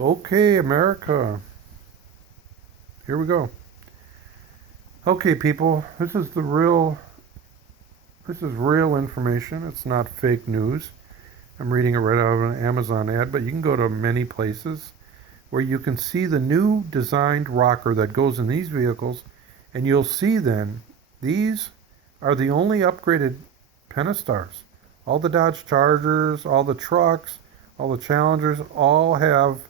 Okay, America. Here we go. Okay, people. This is real information. It's not fake news. I'm reading it right out of an Amazon ad, but you can go to many places where you can see the new designed rocker that goes in these vehicles, and you'll see then these are the only upgraded Pentastars. All the Dodge Chargers, all the trucks, all the Challengers all have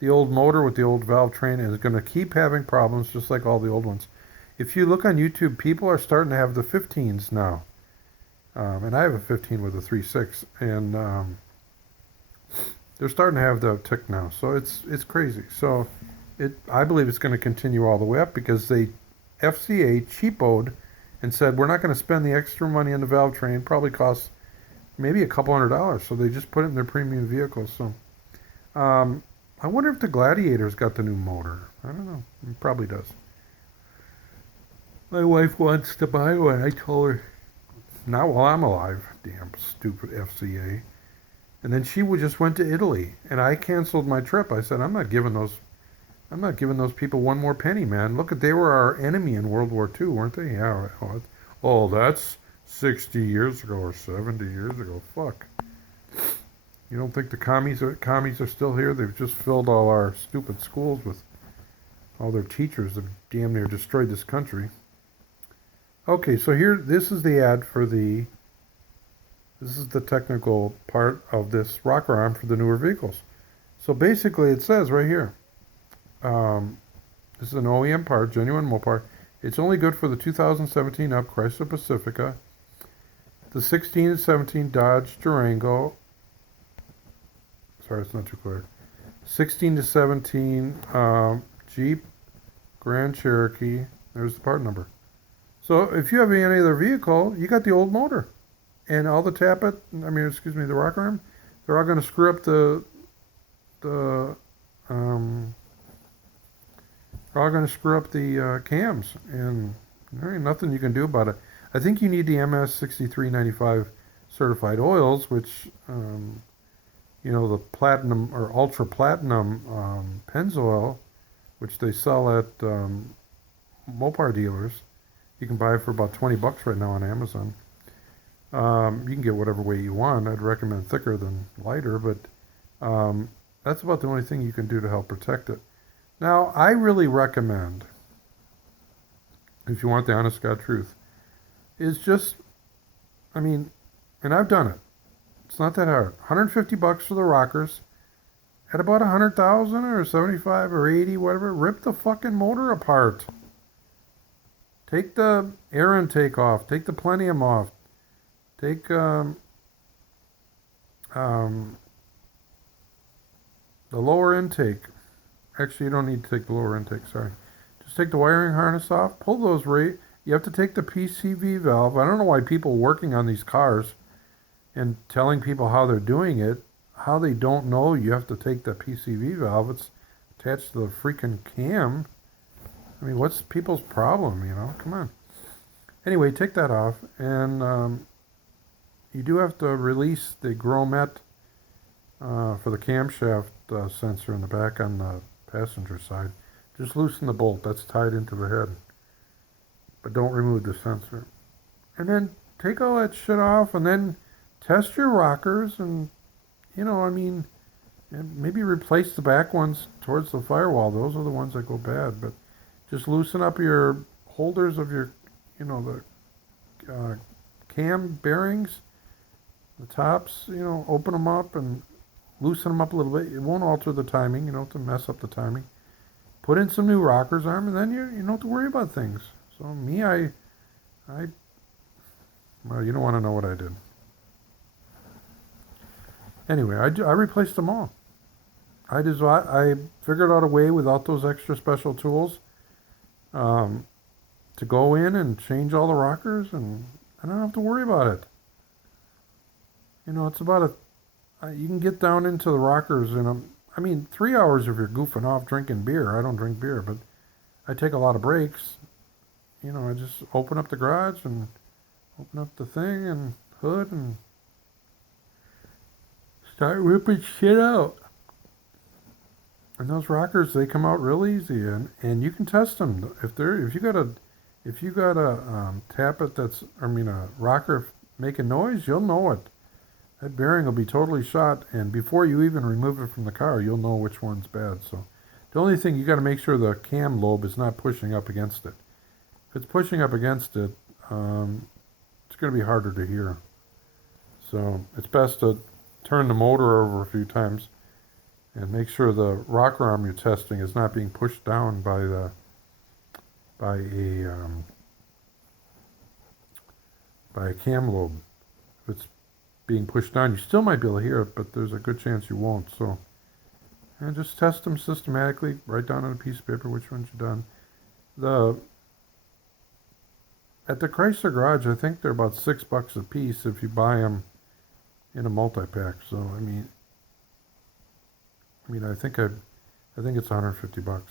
the old motor with the old valve train, and is going to keep having problems just like all the old ones. If you look on YouTube, people are starting to have the 15s now. And I have a 15 with a 3.6, and they're starting to have the tick now. So it's crazy. So I believe it's going to continue all the way up because they FCA cheapoed and said we're not going to spend the extra money on the valve train. Probably costs maybe a couple $100. So they just put it in their premium vehicles. So I wonder if the Gladiator's got the new motor. I don't know. It probably does. My wife wants to buy one. I told her not while I'm alive. Damn stupid FCA. And then she just went to Italy, and I canceled my trip. I said, I'm not giving those people one more penny, man. Look, they were our enemy in World War II, weren't they? Yeah. Oh, that's 60 years ago or 70 years ago. Fuck. You don't think the commies are still here? They've just filled all our stupid schools with all their teachers that damn near destroyed this country. Okay, so this is the ad for this is the technical part of this rocker arm for the newer vehicles. So basically it says right here, this is an OEM part, genuine Mopar. It's only good for the 2017 up Chrysler Pacifica, the 16 and 17 Dodge Durango, sorry, it's not too clear, 16 to 17 Jeep Grand Cherokee, there's the part number. So if you have any other vehicle, you got the old motor. And all the the rocker arm, they're all going to screw up the they're all going to screw up the cams, and there ain't nothing you can do about it. I think you need the MS 6395 certified oils, which the platinum or ultra platinum Pennzoil, which they sell at Mopar dealers. You can buy it for about $20 right now on Amazon. You can get whatever way you want. I'd recommend thicker than lighter, but that's about the only thing you can do to help protect it. Now, I really recommend, if you want the honest God truth, is just, and I've done it. It's not that hard. $150 for the rockers. At about 100,000 or 75 or 80, whatever, rip the fucking motor apart. Take the air intake off. Take the plenum off. Take the lower intake. Actually, you don't need to take the lower intake, sorry. Just take the wiring harness off. Pull those You have to take the PCV valve. I don't know why people working on these cars and telling people how they're doing it, how they don't know you have to take the PCV valve. It's attached to the freaking cam. What's people's problem, Come on. Anyway, take that off, and you do have to release the grommet for the camshaft sensor in the back on the passenger side. Just loosen the bolt. That's tied into the head. But don't remove the sensor. And then take all that shit off, and then test your rockers, and, and maybe replace the back ones towards the firewall. Those are the ones that go bad, but just loosen up your holders of your, the cam bearings, the tops, open them up and loosen them up a little bit. It won't alter the timing, to mess up the timing. Put in some new rockers arm, and then you don't have to worry about things. So well, you don't want to know what I did. Anyway, I replaced them all. I figured out a way without those extra special tools to go in and change all the rockers, and I don't have to worry about it. It's about you can get down into the rockers in 3 hours if you're goofing off drinking beer. I don't drink beer, but I take a lot of breaks. I just open up the garage and open up the thing and hood and start ripping shit out. And those rockers, they come out real easy, and you can test them. If you got a tappet a rocker making noise, you'll know it. That bearing will be totally shot, and before you even remove it from the car, you'll know which one's bad. So the only thing, you got to make sure the cam lobe is not pushing up against it. If it's pushing up against it, it's going to be harder to hear. So it's best to turn the motor over a few times and make sure the rocker arm you're testing is not being pushed down by a cam lobe. If it's being pushed down, you still might be able to hear it, but there's a good chance you won't. So, and just test them systematically. Write down on a piece of paper which ones you've done. At the Chrysler Garage, I think they're about $6 a piece if you buy them in a multi-pack. So I think it's $150.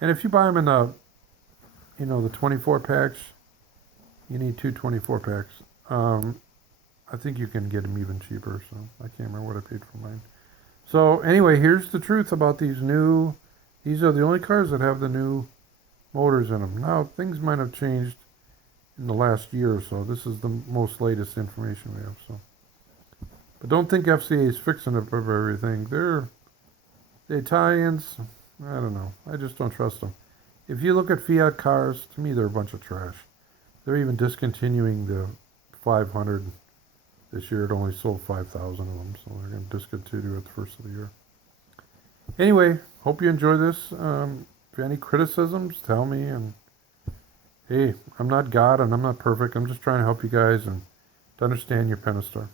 And if you buy them in the 24 packs, you need two 24 packs. I think you can get them even cheaper. So I can't remember what I paid for mine. So anyway, here's the truth about these new. These are the only cars that have the new motors in them. Now things might have changed in the last year or so. This is the most latest information we have. So, but don't think FCA is fixing up everything. The Italians, I don't know. I just don't trust them. If you look at Fiat cars, to me they're a bunch of trash. They're even discontinuing the 500 this year. It only sold 5,000 of them, so they're going to discontinue it the first of the year. Anyway, hope you enjoy this. If you have any criticisms, tell me. And hey, I'm not God and I'm not perfect. I'm just trying to help you guys and to understand your Pentastar.